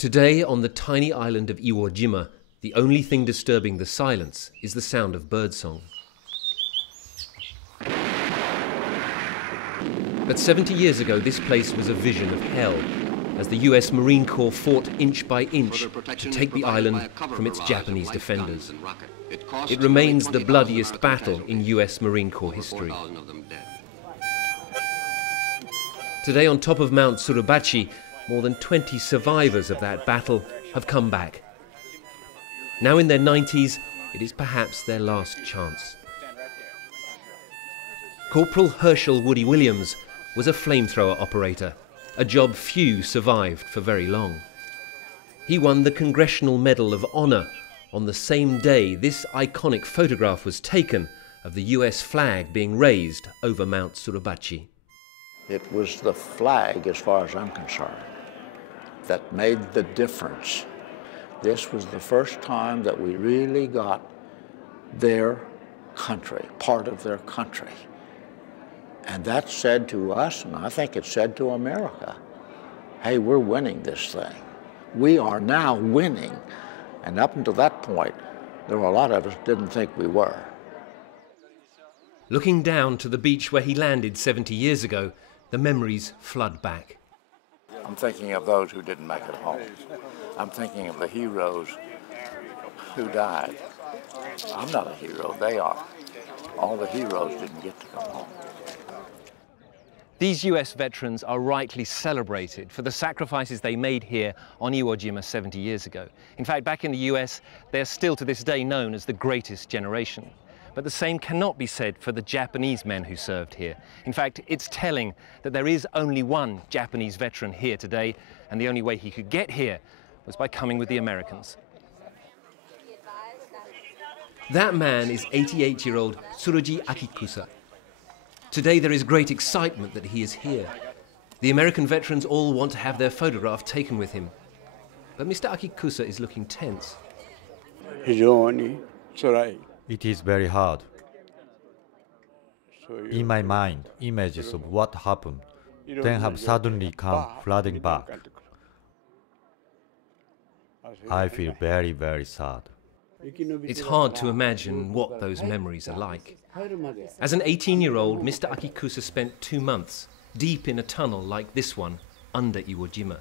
Today, on the tiny island of Iwo Jima, the only thing disturbing the silence is the sound of birdsong. But 70 years ago, this place was a vision of hell, as the US Marine Corps fought inch by inch to take the island from its Japanese defenders. It remains the bloodiest battle in US Marine Corps history. Today, on top of Mount Suribachi, more than 20 survivors of that battle have come back. Now in their 90s, it is perhaps their last chance. Corporal Herschel Woody Williams was a flamethrower operator, a job few survived for very long. He won the Congressional Medal of Honor on the same day this iconic photograph was taken of the US flag being raised over Mount Suribachi. It was the flag, as far as I'm concerned, that made the difference. This was the first time that we really got their country, part of their country. And that said to us, and I think it said to America, hey, we're winning this thing. We are now winning. And up until that point, there were a lot of us didn't think we were. Looking down to the beach where he landed 70 years ago, the memories flood back. I'm thinking of those who didn't make it home. I'm thinking of the heroes who died. I'm not a hero, they are. All the heroes didn't get to come home. These US veterans are rightly celebrated for the sacrifices they made here on Iwo Jima 70 years ago. In fact, back in the US, they are still to this day known as the greatest generation. But the same cannot be said for the Japanese men who served here. In fact, it's telling that there is only one Japanese veteran here today, and the only way he could get here was by coming with the Americans. That man is 88-year-old Tsuruji Akikusa. Today there is great excitement that he is here. The American veterans all want to have their photograph taken with him. But Mr. Akikusa is looking tense. It is very hard. In my mind, images of what happened then have suddenly come flooding back. I feel very, very sad. It's hard to imagine what those memories are like. As an 18-year-old, Mr. Akikusa spent 2 months deep in a tunnel like this one under Iwo Jima.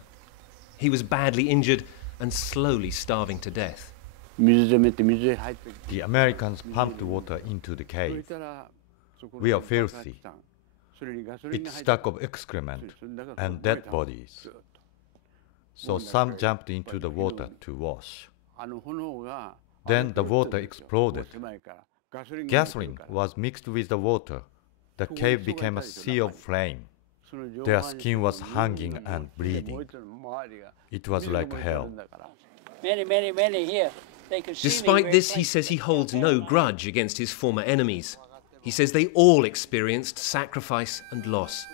He was badly injured and slowly starving to death. The Americans pumped water into the cave. We are filthy. It's stuck of excrement and dead bodies. So some jumped into the water to wash. Then the water exploded. Gasoline was mixed with the water. The cave became a sea of flame. Their skin was hanging and bleeding. It was like hell. Many here. Despite this, he says he holds no grudge against his former enemies. He says they all experienced sacrifice and loss.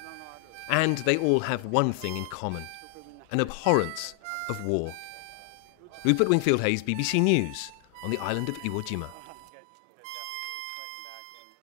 And they all have one thing in common: an abhorrence of war. Rupert Wingfield-Hayes, BBC News, on the island of Iwo Jima.